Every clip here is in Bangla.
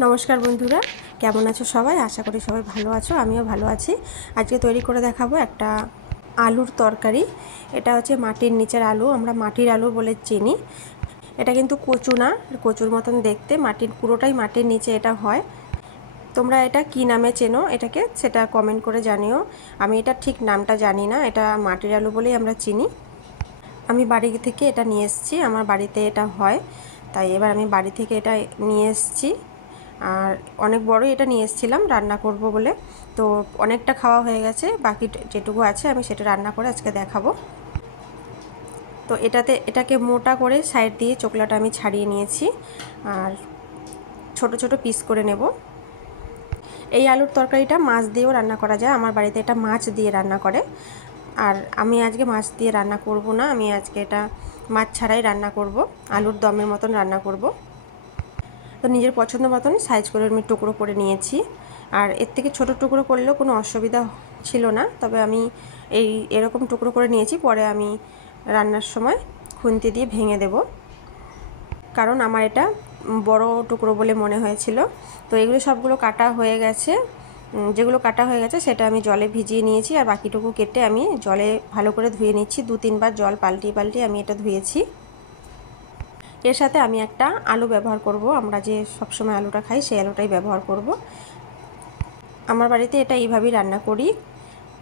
নমস্কার বন্ধুরা, কেমন আছো সবাই? আশা করি সবাই ভালো আছো, আমিও ভালো আছি। আজকে তৈরি করে দেখাবো একটা আলুর তরকারি। এটা হচ্ছে মাটির নিচের আলু, আমরা মাটির আলু বলে চিনি। এটা কিন্তু কচু না, কচুর মতন দেখতে, পুরোটাই মাটির নিচে এটা হয়। তোমরা এটা কি নামে চেনো এটাকে সেটা কমেন্ট করে জানিও। আমি এটা ঠিক নামটা জানি না, এটা মাটির আলু বলেই আমরা চিনি। আমি বাড়ি থেকে এটা নিয়ে এসেছি, আমার বাড়িতে এটা হয়, তাই এবার আমি বাড়ি থেকে এটা নিয়ে এসেছি। আর অনেক বড় এটা নিয়ে এসেছিলাম রান্না করব বলে, তো অনেকটা খাওয়া হয়ে গেছে, বাকি যেটুকু আছে আমি সেটা রান্না করে আজকে দেখাবো। তো এটাকে মোটা করে সাইড দিয়ে চোকলাটা আমি ছাড়িয়ে নিয়েছি আর ছোট ছোট পিস করে নেব। এই আলুর তরকারিটা মাছ দিয়েও রান্না করা যায়, আমার বাড়িতে এটা মাছ দিয়ে রান্না করে। আর আমি আজকে মাছ দিয়ে রান্না করব না, আমি আজকে এটা মাছ ছাড়াই রান্না করব, আলুর দমের মতন রান্না করব। তো নিজের পছন্দ মতন সাইজ করে আমি টুকরো করে নিয়েছি। আর এর থেকে ছোট টুকরো করলেও কোনো অসুবিধা ছিল না, তবে আমি এরকম টুকরো করে নিয়েছি, পরে আমি রান্নার সময় খুন্তি দিয়ে ভেঙে দেব, কারণ আমার এটা বড় টুকরো বলে মনে হয়েছিল। তো এগুলো সবগুলো কাটা হয়ে গেছে, যেগুলো কাটা হয়ে গেছে সেটা আমি জলে ভিজিয়ে নিয়েছি, আর বাকিটুকু কেটে আমি জলে ভালো করে ধুয়ে নিচ্ছি। 2-3 বার জল পাল্টিয়ে আমি এটা ধুয়েছি। এর সাথে আমি একটা আলু ব্যবহার করব, আমরা যে সবসময় আলুটা খাই সেই আলুটাই ব্যবহার করব। আমার বাড়িতে এটা এইভাবেই রান্না করি,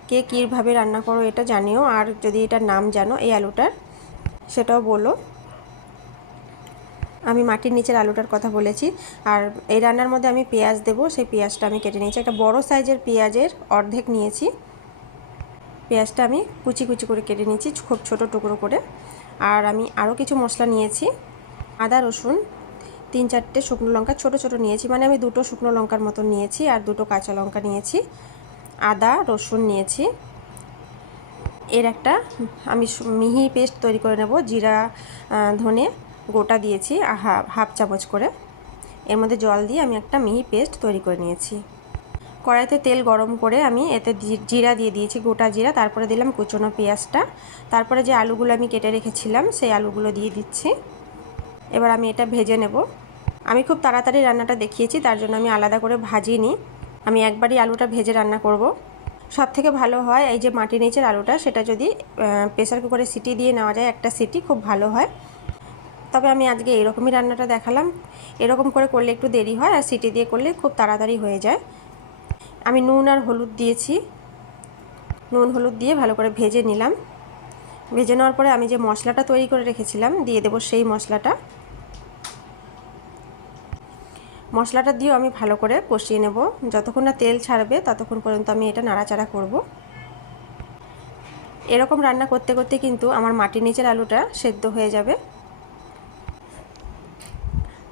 কে কীভাবে রান্না করো এটা জানিও, আর যদি এটার নাম জানো এই আলুটার সেটাও বলো। আমি মাটির নিচের আলুটার কথা বলেছি। আর এই রান্নার মধ্যে আমি পেঁয়াজ দেবো, সেই পেঁয়াজটা আমি কেটে নিয়েছি, একটা বড় সাইজের পেঁয়াজের অর্ধেক নিয়েছি। পেঁয়াজটা আমি কুচি কুচি করে কেটে নিয়েছি, খুব ছোট টুকরো করে। আর আমি আরও কিছু মশলা নিয়েছি, আদা রসুন, 3-4টে শুকনো লঙ্কা ছোট ছোট নিয়েছি, মানে আমি 2টো শুকনো লঙ্কার মতন নিয়েছি, আর 2টো কাঁচা লঙ্কা নিয়েছি, আদা রসুন নিয়েছি। এর একটা আমি মিহি পেস্ট তৈরি করে নেব। জিরা ধনে গোটা দিয়েছি হাফ চামচ করে, এর মধ্যে জল দিয়ে আমি একটা মিহি পেস্ট তৈরি করে নিয়েছি। কড়াইতে তেল গরম করে আমি এতে জিরা দিয়ে দিয়েছি, গোটা জিরা, তারপরে দিলাম কুচনো পেঁয়াজটা, তারপরে যে আলুগুলো আমি কেটে রেখেছিলাম সেই আলুগুলো দিয়ে দিচ্ছি। এবার আমি এটা ভেজে নেব। আমি খুব তাড়াতাড়ি রান্নাটা দেখিয়েছি, তার জন্য আমি আলাদা করে ভাজিনি, আমি একবারই আলুটা ভেজে রান্না করব। সব থেকে ভালো হয় এই যে মাটির নিচের আলুটা, সেটা যদি প্রেসার কুকারে সিটি দিয়ে নেওয়া যায়, একটা সিটি খুব ভালো হয়। তবে আমি আজকে এরকমই রান্নাটা দেখালাম, এরকম করে করলে একটু দেরি হয়, আর সিটি দিয়ে করলে খুব তাড়াতাড়ি হয়ে যায়। আমি নুন আর হলুদ দিয়েছি, নুন হলুদ দিয়ে ভালো করে ভেজে নিলাম। ভেজে নেওয়ার পরে আমি যে মশলাটা তৈরি করে রেখেছিলাম দিয়ে দেবো সেই মশলাটা দিয়েও আমি ভালো করে কষিয়ে নেব, যতক্ষণ না তেল ছাড়বে ততক্ষণ পর্যন্ত আমি এটা নাড়াচাড়া করব। এরকম রান্না করতে করতে কিন্তু আমার মাটির নিচের আলুটা সেদ্ধ হয়ে যাবে।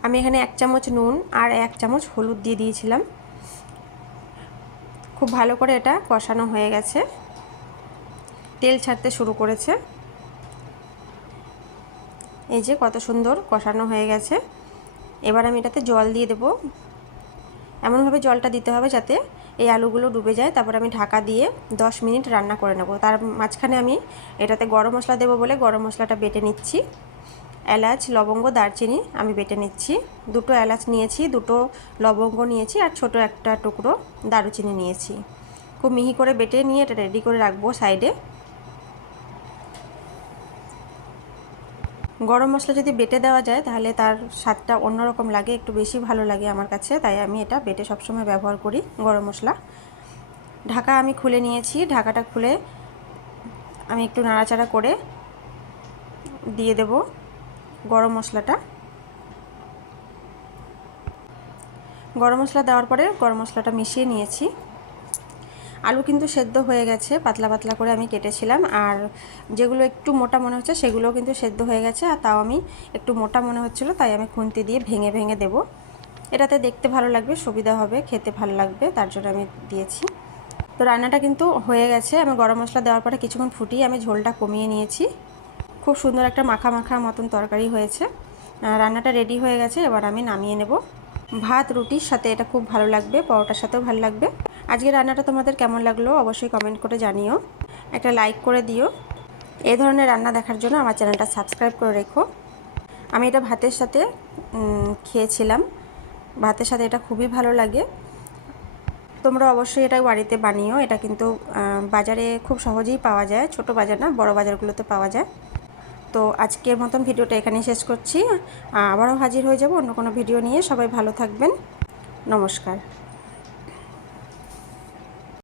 আমি এখানে 1 চামচ নুন আর 1 চামচ হলুদ দিয়ে দিয়েছিলাম। খুব ভালো করে এটা কষানো হয়ে গেছে, তেল ছাড়তে শুরু করেছে। এই যে কত সুন্দর কষানো হয়ে গেছে। এবার আমি এটাতে জল দিয়ে দেব, এমনভাবে জলটা দিতে হবে যাতে এই আলুগুলো ডুবে যায়। তারপর আমি ঢাকা দিয়ে 10 মিনিট রান্না করে নেব। তার মাঝখানে আমি এটাতে গরম মশলা দেবো বলে গরম মশলাটা বেটে নিচ্ছি। এলাচ লবঙ্গ দারচিনি আমি বেটে নিচ্ছি, 2টো এলাচ নিয়েছি, 2টো লবঙ্গ নিয়েছি, আর ছোট একটা টুকরো দারুচিনি নিয়েছি। খুব মিহি করে বেটে নিয়ে এটা রেডি করে রাখবো সাইডে। গরম মশলা যদি বেটে দেওয়া যায় তাহলে তার স্বাদটা অন্যরকম লাগে, একটু বেশি ভালো লাগে আমার কাছে, তাই আমি এটা বেটে সবসময় ব্যবহার করি গরম মশলা। ঢাকা আমি খুলে নিয়েছি, ঢাকাটা খুলে আমি একটু নাড়াচাড়া করে দিয়ে দেব গরম মশলাটা। গরম মশলা দেওয়ার পরে গরম মশলাটা মিশিয়ে নিয়েছি। আলু কিন্তু সেদ্ধ হয়ে গেছে, পাতলা পাতলা করে আমি কেটেছিলাম, আর যেগুলো একটু মোটা মনে হচ্ছে সেগুলোও কিন্তু সেদ্ধ হয়ে গেছে, আর তাও আমি একটু মোটা মনে হচ্ছিলো তাই আমি খুন্তি দিয়ে ভেঙে ভেঙে দেব। এটাতে দেখতে ভালো লাগবে, সুবিধা হবে, খেতে ভালো লাগবে, তার জন্য আমি দিয়েছি। তো রান্নাটা কিন্তু হয়ে গেছে, আমি গরম মশলা দেওয়ার পরে কিছুক্ষণ ফুটিয়ে আমি ঝোলটা কমিয়ে নিয়েছি। খুব সুন্দর একটা মাখা মাখা মতন তরকারি হয়েছে। রান্নাটা রেডি হয়ে গেছে, এবার আমি নামিয়ে নেব। ভাত রুটির সাথে এটা খুব ভালো লাগবে, পরোটার সাথেও ভালো লাগবে। আজকে রান্নাটা তোমাদের কেমন লাগলো অবশ্যই কমেন্ট করে জানিও, একটা লাইক করে দিও। এই ধরনের রান্না দেখার জন্য আমার চ্যানেলটা সাবস্ক্রাইব করে রেখো। আমি এটা ভাতের সাথে খেয়েছিলাম, ভাতের সাথে এটা খুবই ভালো লাগে। তোমরা অবশ্যই এটা বাড়িতে বানিও। এটা কিন্তু বাজারে খুব সহজেই পাওয়া যায়, ছোট বাজার না, বড় বাজারগুলোতে পাওয়া যায়। তো আজকের মতন ভিডিওটা এখানেই শেষ করছি। আবারও হাজির হয়ে যাব অন্য কোনো ভিডিও নিয়ে। সবাই ভালো থাকবেন। নমস্কার।